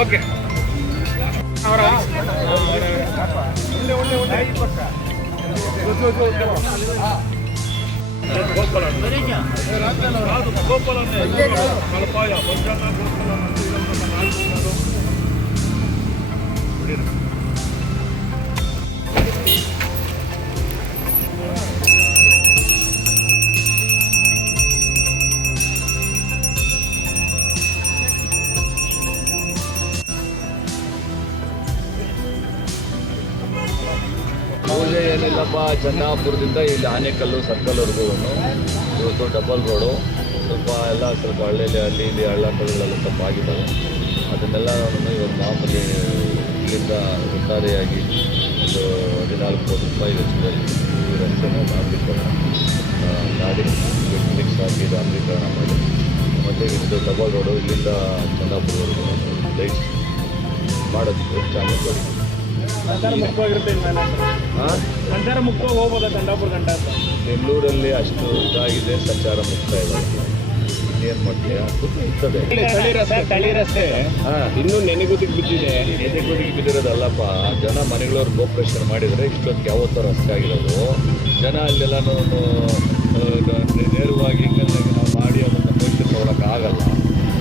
Okay ಅವರ ಒಳ್ಳೆ ಒಳ್ಳೆ ಮಲಪಾಯ ಬಹುಶಃ ಗೋಪಾಲ గోపాలన్న ಏನಿಲ್ಲಪ್ಪ ಚನ್ನಾಪುರದಿಂದ ಇಲ್ಲಿ ಆನೆಕಲ್ಲು, ಸರ್ಕಲ್ವರೆಗೂ ಇವತ್ತು ಡಬಲ್ ರೋಡು. ಸ್ವಲ್ಪ ಎಲ್ಲ ಸ್ವಲ್ಪ ಹಳ್ಳಿಯಲ್ಲಿ, ಅಲ್ಲಿ ಇಲ್ಲಿ ಹಳ್ಳ ಕಲ್ಲುಗಳೆಲ್ಲ ಸ್ವಲ್ಪ ಆಗಿದ್ದಾವೆ. ಅದನ್ನೆಲ್ಲ ನಾನು ಇವತ್ತು ಮಾಮೂಲಿ ಇಲ್ಲಿಂದ ಒಟ್ಟಾರೆಯಾಗಿ ಒಂದು ಹದಿನಾಲ್ಕು ಕೋಟಿ ರೂಪಾಯಿ ವೆಚ್ಚದಲ್ಲಿ ಈ ರಸ್ತೆನ ಡಾಂಬರೀಕರಣ ಗಾಡಿ ಮಿಕ್ಸ್ ಹಾಕಿ ಡಾಂಬರೀಕರಣ ಮಾಡಿ. ಮತ್ತು ಇದು ಡಬಲ್ ರೋಡು ಇಲ್ಲಿಂದ ಚನ್ನಾಪುರವರೆಗೂ ಲೈಟ್ಸ್ ಮಾಡೋದಕ್ಕೆ ಚಾನಲ್ ಮಾಡಿ ಸಂಚಾರ ಮುಕ್ತವಾಗಿ ಹೋಗ್ಬೋದಾ ಚಂದಾಪುರ ಗಂಟ ಅಂತ? ಬೆಂಗಳೂರಲ್ಲಿ ಅಷ್ಟು ಇದಾಗಿದೆ ಸಂಚಾರ ಮುಕ್ತ ಇಲ್ಲ ಏನು ಮಾಡ್ತೀಯಾ? ಇರ್ತದೆ ತಳಿ ರಸ್ತೆ ತಳಿ ರಸ್ತೆ. ಹಾಂ ಇನ್ನೂ ನೆನೆಗುದಿಗೆ ಬಿದ್ದಿದೆ. ನೆನೆಗುದಿಗೆ ಬಿದ್ದಿರೋದಲ್ಲಪ್ಪ ಜನ ಮನೆಗಳವ್ರು ಗೋಪ್ರೇಷನ್ ಮಾಡಿದರೆ ಇಷ್ಟೊತ್ತಿಗೆ ಯಾವತ್ತೋ ರಸ್ತೆ ಆಗಿರೋದು? ಜನ ಅಲ್ಲೆಲ್ಲನೂ ನೇರವಾಗಿ ನಾವು ಮಾಡಿ ಅದನ್ನು ತೊಗೊಳಕ್ಕೆ ಆಗಲ್ಲ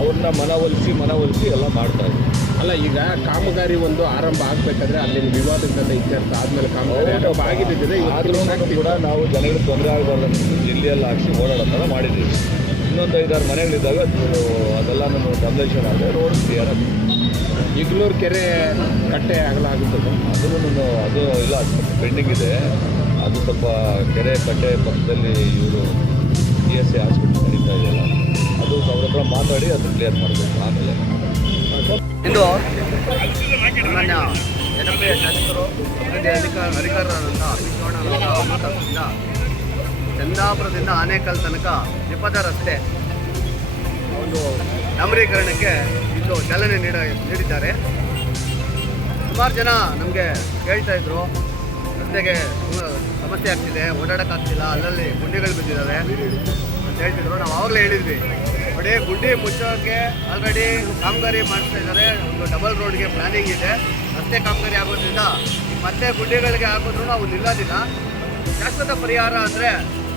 ಅವ್ರನ್ನ ಮನವೊಲಿಸಿ ಮನವೊಲಿಸಿ ಎಲ್ಲ ಮಾಡ್ತಾ ಇದ್ದೀವಿ ಅಲ್ಲ ಈಗ ಕಾಮಗಾರಿ ಒಂದು ಆರಂಭ ಆಗ್ಬೇಕಾದ್ರೆ ಅಲ್ಲಿನ ವಿವಾದಕ್ಕೆಲ್ಲ ಇತ್ಯರ್ಥ ಆದ್ಮೇಲೆ ಕಾಮಗಾರಿ ಆಗಿದ್ದಿದ್ರೆ ಆದ್ರೂ ಕೂಡ ನಾವು ಜನಗಳಿಗೆ ತೊಂದರೆ ಆಗಬಾರ್ದು ಜಿಲ್ಲೆಯಲ್ಲಿ ಹಾಕಿ ಓಡಾಡೋ ಥರ ಮಾಡಿದ್ದೀವಿ. ಇನ್ನೊಂದು ಐದಾರು ಮನೆಗಳಿದ್ದಾಗ ಅದು ಅದೆಲ್ಲ ನಮ್ಮ ಕಂಪ್ಲೇಷನ್ ಆದರೆ ರೋಡ್ ಕ್ಲಿಯರ್ ಇಗ್ಲೂರು ಕೆರೆ ಕಟ್ಟೆ ಅಗಲ ಆಗುತ್ತದೆ ಅದನ್ನು ಅದು ಇಲ್ಲ ಪೆಂಡಿಂಗ್ ಇದೆ. ಅದು ಸ್ವಲ್ಪ ಕೆರೆ ಕಟ್ಟೆ ಪಕ್ಕದಲ್ಲಿ ಇವರು ಇ ಎಸ್ ಸಿ ಹಾಸ್ಪಿಟ್ಲ್ ನಡೀತಾ ಇದೆಯಲ್ಲ ಅದು ಅವ್ರ ಹತ್ರ ಮಾತಾಡಿ ಅದು ಕ್ಲಿಯರ್ ಮಾಡಬೇಕು ಆಮೇಲೆ. ಇಂದು ಸಾಮಾನ್ಯ ಜನಪ್ರಿಯ ಶಾಸಕರು ಅಧಿಕಾರ ಅಧಿಕಾರರಾದಂಥ ನೇತೃತ್ವದಿಂದ ಚಂದಾಪುರದಿಂದ ಆನೇಕಲ್ ತನಕ ದ್ವಿಪಥ ರಸ್ತೆ ಒಂದು ಡಾಂಬರೀಕರಣಕ್ಕೆ ಇಂದು ಚಾಲನೆ ನೀಡ ನೀಡಿದ್ದಾರೆ. ಸುಮಾರು ಜನ ನಮಗೆ ಕೇಳ್ತಾ ಇದ್ರು, ರಸ್ತೆಗೆ ಸಮಸ್ಯೆ ಆಗ್ತಿದೆ, ಓಡಾಡೋಕ್ಕಾಗ್ತಿಲ್ಲ, ಅಲ್ಲಲ್ಲಿ ಗುಂಡಿಗಳು ಬಿದ್ದಿದ್ದಾವೆ ಅಂತ ಹೇಳ್ತಿದ್ರು. ನಾವು ಆವಾಗಲೇ ಹೇಳಿದ್ವಿ. ನೋಡಿ, ಗುಂಡಿ ಮುಚ್ಚೋಕ್ಕೆ ಆಲ್ರೆಡಿ ಕಾಮಗಾರಿ ಮಾಡ್ತಾ ಇದ್ದಾರೆ. ಒಂದು ಡಬಲ್ ರೋಡ್ಗೆ ಪ್ಲಾನಿಂಗ್ ಇದೆ. ರಸ್ತೆ ಕಾಮಗಾರಿ ಆಗೋದ್ರಿಂದ ಮತ್ತೆ ಗುಂಡಿಗಳಿಗೆ ಹಾಕಿದ್ರು ಅವು ನಿಲ್ಲೋದಿಲ್ಲ. ಶಾಶ್ವತ ಪರಿಹಾರ ಅಂದರೆ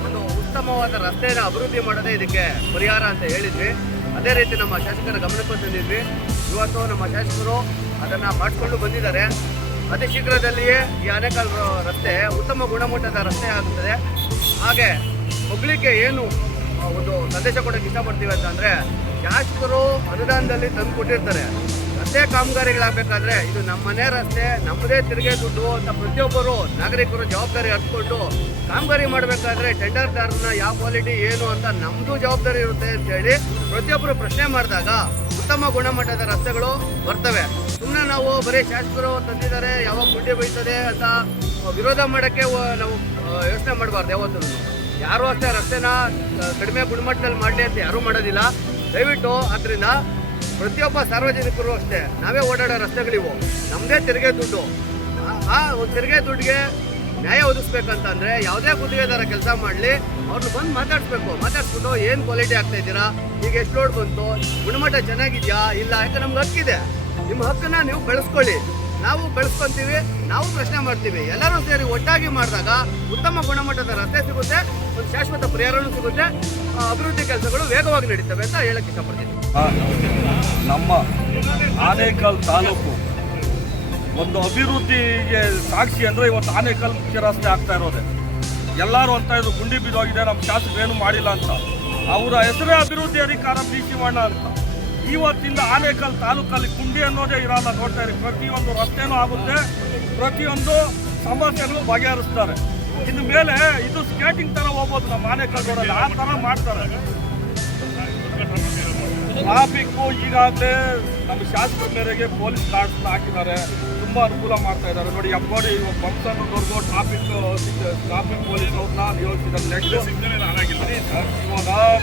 ಒಂದು ಉತ್ತಮವಾದ ರಸ್ತೆಯನ್ನು ಅಭಿವೃದ್ಧಿ ಮಾಡೋದೇ ಇದಕ್ಕೆ ಪರಿಹಾರ ಅಂತ ಹೇಳಿದ್ವಿ. ಅದೇ ರೀತಿ ನಮ್ಮ ಶಾಸಕರ ಗಮನಕ್ಕೆ ತಂದಿದ್ವಿ. ಇವತ್ತು ನಮ್ಮ ಶಾಸಕರು ಅದನ್ನು ಮಾಡಿಕೊಂಡು ಬಂದಿದ್ದಾರೆ. ಅತಿ ಶೀಘ್ರದಲ್ಲಿಯೇ ಈ ಆನೇಕಲ್ ರಸ್ತೆ ಉತ್ತಮ ಗುಣಮಟ್ಟದ ರಸ್ತೆ ಆಗುತ್ತದೆ. ಹಾಗೆ ಹೋಗ್ಲಿಕ್ಕೆ ಏನು ಒಂದು ಸಂದೇಶ ಕೊಡೋಕೆ ಇಷ್ಟಪಡ್ತೀವಿ ಅಂತಂದರೆ ಶಾಸಕರು ಅನುದಾನದಲ್ಲಿ ತಂದು ಕೊಟ್ಟಿರ್ತಾರೆ. ರಸ್ತೆ ಕಾಮಗಾರಿಗಳಾಗಬೇಕಾದ್ರೆ ಇದು ನಮ್ಮ ಮನೆ ರಸ್ತೆ, ನಮ್ಮದೇ ತಿರುಗೇ ದುಡ್ಡು ಅಂತ ಪ್ರತಿಯೊಬ್ಬರು ನಾಗರಿಕರು ಜವಾಬ್ದಾರಿ ಹತ್ಕೊಂಡು ಕಾಮಗಾರಿ ಮಾಡಬೇಕಾದ್ರೆ ಟೆಂಡರ್ದಾರನ ಯಾವ ಕ್ವಾಲಿಟಿ ಏನು ಅಂತ ನಮ್ಮದು ಜವಾಬ್ದಾರಿ ಇರುತ್ತೆ ಅಂತ ಹೇಳಿ ಪ್ರತಿಯೊಬ್ಬರು ಪ್ರಶ್ನೆ ಮಾಡಿದಾಗ ಉತ್ತಮ ಗುಣಮಟ್ಟದ ರಸ್ತೆಗಳು ಬರ್ತವೆ. ಸುಮ್ಮನೆ ನಾವು ಬರೀ ಶಾಸಕರು ತಂದಿದ್ದಾರೆ, ಯಾವಾಗ ಗುಂಡಿ ಬೈತದೆ ಅಂತ ವಿರೋಧ ಮಾಡೋಕ್ಕೆ ನಾವು ಯೋಚನೆ ಮಾಡಬಾರ್ದು ಯಾವತ್ತೂ ಯಾರು ಅಷ್ಟೇ ರಸ್ತೆನ ಕಡಿಮೆ ಗುಣಮಟ್ಟದಲ್ಲಿ ಮಾಡಲಿ ಅಂತ ಯಾರೂ ಮಾಡೋದಿಲ್ಲ. ದಯವಿಟ್ಟು ಅದರಿಂದ ಪ್ರತಿಯೊಬ್ಬ ಸಾರ್ವಜನಿಕರು ಅಷ್ಟೇ, ನಾವೇ ಓಡಾಡೋ ರಸ್ತೆಗಳಿವು. ನಮ್ಮದೇ ತೆರಿಗೆ ದುಡ್ಡು. ಆ- ಒಂದು ತೆರಿಗೆ ದುಡ್ಡಿಗೆ ನ್ಯಾಯ ಒದಗಿಸ್ಬೇಕಂತಂದರೆ ಯಾವುದೇ ಗುತ್ತಿಗೆದಾರ ಕೆಲಸ ಮಾಡಲಿ ಅವ್ರನ್ನ ಬಂದು ಮಾತಾಡಿಸ್ಬೇಕು. ಮಾತಾಡ್ಸ್ಬಿಟ್ಟು ಏನು ಕ್ವಾಲಿಟಿ ಆಗ್ತಾ ಇದ್ದೀರಾ? ಈಗ ಎಷ್ಟು ಲೋಡ್ ಬಂತು? ಗುಣಮಟ್ಟ ಚೆನ್ನಾಗಿದೆಯಾ? ಇಲ್ಲ ಯಾಕೆ ನಮ್ಗೆ ಹಕ್ಕಿದೆ. ನಿಮ್ಮ ಹಕ್ಕನ್ನು ನೀವು ಬೆಳೆಸ್ಕೊಳ್ಳಿ ನಾವು ಬೆಳೆಸ್ಕೊಂತೀವಿ, ನಾವು ಪ್ರಶ್ನೆ ಮಾಡ್ತೀವಿ. ಎಲ್ಲರೂ ಸೇರಿ ಒಟ್ಟಾಗಿ ಮಾಡಿದಾಗ ಉತ್ತಮ ಗುಣಮಟ್ಟದ ರಸ್ತೆ ಸಿಗುತ್ತೆ, ಒಂದು ಶಾಶ್ವತ ಪರಿಹಾರನೂ ಸಿಗುತ್ತೆ ಅಭಿವೃದ್ಧಿ ಕೆಲಸಗಳು ವೇಗವಾಗಿ ನಡೀತವೆ ಅಂತ ಹೇಳಕ್ಕೆ ಇಷ್ಟಪಡ್ತೀನಿ. ನಮ್ಮ ಆನೇಕಲ್ ತಾಲೂಕು ಒಂದು ಅಭಿವೃದ್ಧಿಗೆ ಸಾಕ್ಷಿ ಅಂದರೆ ಇವತ್ತು ಆನೇಕಲ್ ಮುಖ್ಯ ರಸ್ತೆ ಆಗ್ತಾ ಇರೋದೆ. ಎಲ್ಲರೂ ಅಂತ ಇದು ಗುಂಡಿ ಬಿದ್ದೋಗಿದೆ ನಮ್ಮ ಶಾಸಕರು ಏನು ಮಾಡಿಲ್ಲ ಅಂತ. ಅವರ ಹೆಸರೇ ಅಭಿವೃದ್ಧಿ ಅಧಿಕಾರ ಬಿ ಶಿವಣ್ಣ ಅಂತ. ಇವತ್ತಿಂದ ಆನೇಕಲ್ ತಾಲೂಕಲ್ಲಿ ಕುಂಡಿ ಅನ್ನೋದೇ ಇರಲ್ಲ ನೋಡ್ತಾ ಇರಿ. ಪ್ರತಿಯೊಂದು ರಸ್ತೆನೂ ಆಗುತ್ತೆ ಪ್ರತಿಯೊಂದು ಸಮಸ್ಯೆಗಳು ಬಗೆಹರಿಸ್ತಾರೆ. ಇನ್ನು ಮೇಲೆ ಇದು ಸ್ಕೇಟಿಂಗ್ ಥರ ಹೋಗ್ಬೋದು ನಮ್ಮ ಆನೇಕಲ್ ರೋಡಲ್ಲಿ ಆ ಥರ ಮಾಡ್ತಾರೆ. ಟ್ರಾಫಿಕ್ಕು ಈಗಾಗಲೇ ನಮ್ಮ ಶಾಸಕರ ಮೇರೆಗೆ ಪೊಲೀಸ್ ಗಾರ್ಡ್ಸ್ ಹಾಕಿದ್ದಾರೆ. ತುಂಬ ಅನುಕೂಲ ಮಾಡ್ತಾ ಇದ್ದಾರೆ. ನೋಡಿ ಎಪ್ಪಡಿ ಬಂಸನ್ನವರೆಗೂ ಟ್ರಾಫಿಕ್ ಟ್ರಾಫಿಕ್ ಪೊಲೀಸ್ ಅವ್ರನ್ನ ನಿಯೋಜಿಸಿದ್ದಾರೆ. ನೆಕ್ಸ್ಟ್ ಇವಾಗ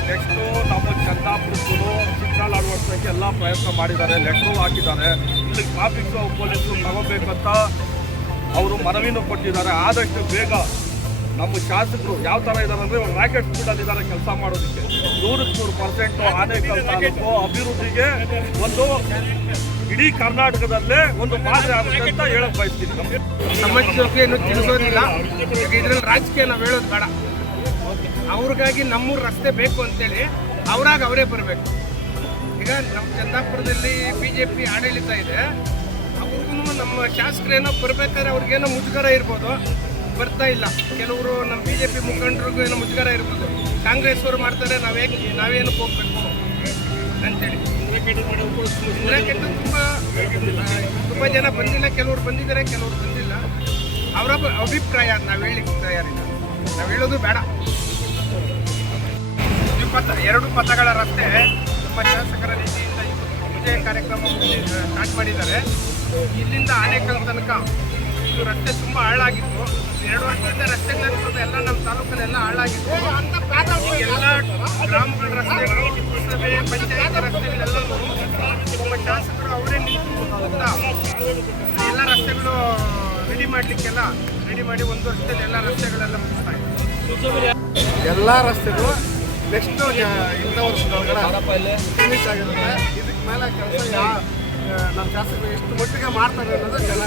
ನೆಕ್ಸ್ಟು ನಮ್ಮ ಚಂದಾಪುರಕ್ಕೂ ಸಿಗ್ನಲ್ ಅಳವಡಿಸೋಕ್ಕೆ ಎಲ್ಲ ಪ್ರಯತ್ನ ಮಾಡಿದ್ದಾರೆ. ಲೆಟ್ರು ಹಾಕಿದ್ದಾರೆ. ಇಲ್ಲಿ ಟ್ರಾಫಿಕ್ ಪೊಲೀಸರು ತಗೋಬೇಕಂತ ಅವರು ಮನವಿನೂ ಕೊಟ್ಟಿದ್ದಾರೆ. ಆದಷ್ಟು ಬೇಗ ನಮ್ಮ ಶಾಸಕರು ಯಾವ ಥರ ಇದ್ದಾರೆ ಅಂದರೆ ಇವರು ರಾಕೆಟ್ ಸ್ಪೀಡಲ್ಲಿ ಇದ್ದಾರೆ ಕೆಲಸ ಮಾಡೋದಕ್ಕೆ. ನೂರಕ್ಕೆ ನೂರು ಪರ್ಸೆಂಟು ಆನೇಕಲ್ ತಾಲೂಕು ಅಭಿವೃದ್ಧಿಗೆ ಒಂದು ಇಡೀ ಕರ್ನಾಟಕದಲ್ಲೇ ಒಂದು ಮಾದರಿ ಆಗುತ್ತೆ ಅಂತ ಹೇಳಕ್ ಬಯಸ್ತೀನಿ. ನಮಗೆ ಸಮಸ್ಯೆ ಏನು ತಿಳಿಸೋದಿಲ್ಲ. ಇದರಲ್ಲಿ ರಾಜಕೀಯ ನಾವು ಹೇಳೋದು ಬೇಡ. ಅವ್ರಿಗಾಗಿ ನಮ್ಮೂರು ರಸ್ತೆ ಬೇಕು ಅಂತೇಳಿ ಅವರಾಗ ಅವರೇ ಬರಬೇಕು. ಈಗ ನಮ್ಮ ಚಂದಾಪುರದಲ್ಲಿ ಬಿ ಜೆ ಪಿ ಆಡಳಿತ ಇದೆ. ಅವ್ರಿಗೂ ನಮ್ಮ ಶಾಸಕರೇನೋ ಬರ್ಬೇಕಾದ್ರೆ ಅವ್ರಿಗೇನೋ ಮುಜುಗರ ಇರ್ಬೋದು. ಬರ್ತಾ ಇಲ್ಲ. ಕೆಲವರು ನಮ್ಮ ಬಿ ಜೆ ಪಿ ಮುಖಂಡರಿಗೂ ಏನೋ ಮುಜುಗರ ಇರ್ಬೋದು. ಕಾಂಗ್ರೆಸ್ ಅವರು ಮಾಡ್ತಾರೆ, ನಾವೇ ನಾವೇನು ಹೋಗ್ಬೇಕು? ಅಂತೇಳಿ. ಇಲಾಖೆಯಿಂದ ತುಂಬ ತುಂಬ ಜನ ಬಂದಿಲ್ಲ. ಕೆಲವರು ಬಂದಿದ್ದಾರೆ, ಕೆಲವರು ಬಂದಿಲ್ಲ. ಅವರ ಅಭಿಪ್ರಾಯ ನಾವು ಹೇಳಿ ತಯಾರಿಲ್ಲ. ನಾವು ಹೇಳೋದು ಬೇಡ. ದ್ವಿಪಥ ಎರಡು ಪಥಗಳ ರಸ್ತೆ ನಮ್ಮ ಶಾಸಕರ ನಿಧಿಯಿಂದ ವಿಜಯ ಕಾರ್ಯಕ್ರಮ ಸ್ಟಾರ್ಟ್ ಮಾಡಿದ್ದಾರೆ. ಇಲ್ಲಿಂದ ಆನೆಕಲ್ ತನಕ ಇದು ರಸ್ತೆ ತುಂಬ ಹಾಳಾಗಿತ್ತು. ಎರಡು ವರ್ಷದಿಂದ ರಸ್ತೆಗಳಲ್ಲಿ ಸ್ವಲ್ಪ ಎಲ್ಲ ನಮ್ಮ ತಾಲೂಕಲ್ಲೆಲ್ಲ ಹಾಳಾಗಿತ್ತು. ಎಲ್ಲ ಗ್ರಾಮಗಳ ರಸ್ತೆಗಳು, ಪುರಸಭೆ, ಪಂಚಾಯತ್ ರಸ್ತೆಗಳೆಲ್ಲವೂ ನಮ್ಮ ಶಾಸಕರು ಅವರೇ ನಿಂತು ಎಲ್ಲ ರಸ್ತೆಗಳು ರೆಡಿ ಮಾಡಲಿಕ್ಕೆಲ್ಲ ರೆಡಿ ಮಾಡಿ ಒಂದು ವರ್ಷದಲ್ಲಿ ಎಲ್ಲ ರಸ್ತೆಗಳೆಲ್ಲ ಮುಗಿಸ್ತಾ ಇದ್ದಾರೆ ಎಲ್ಲ ರಸ್ತೆಗಳು ನೆಕ್ಸ್ಟ್ ಇಂಥ ವರ್ಷದೊಳಗಡೆ ಫಿನಿಶ್ ಆಗಿರುತ್ತೆ. ಇದಕ್ಕೆ ಮೇಲೆ ಕೆಲಸ ನಮ್ಮ ಶಾಸಕರು ಎಷ್ಟು ಮಟ್ಟಿಗೆ ಮಾಡ್ತಾರೆ ಅನ್ನೋದು ಜನ